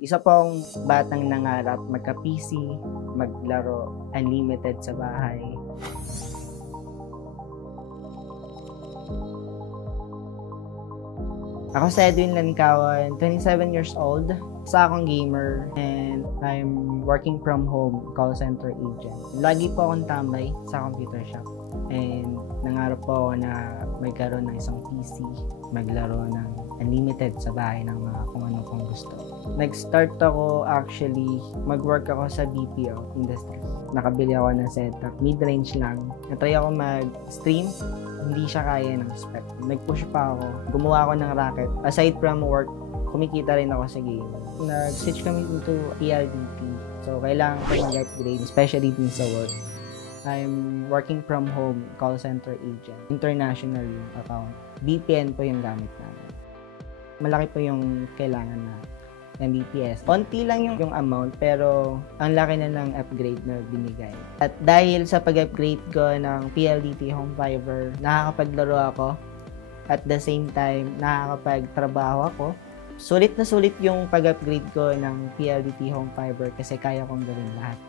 Isa pong batang nangarap magka-PC, maglaro unlimited sa bahay. Ako si Edwin Lancawan, 27 years old. Isa akong gamer and I'm working from home, call center agent. Lagi po akong tambay sa computer shop and nangarap po ako na magkaroon ng isang PC, maglaro ng unlimited sa bahay ng mga kung ano kong gusto. Nag-start ako actually, mag-work ako sa BPO industry. Nakabili ako ng setup, mid-range lang. Natry ako mag-stream, hindi siya kaya ng spec. Nag-push pa ako, gumawa ako ng racket. Aside from work, kumikita rin ako sa game. Nag-switch kami into PLDT. So, kailangan ko mag-upgrade, especially din sa work. I'm working from home, call center agent. International yung account. VPN po yung gamit namin. Malaki po yung kailangan na Mbps. Konti lang yung amount, pero ang laki na ng upgrade na binigay. At dahil sa pag-upgrade ko ng PLDT Home Fiber, nakakapaglaro ako. At the same time, nakakapagtrabaho ako. Sulit na sulit yung pag-upgrade ko ng PLDT Home Fiber kasi kaya kong gawin lahat.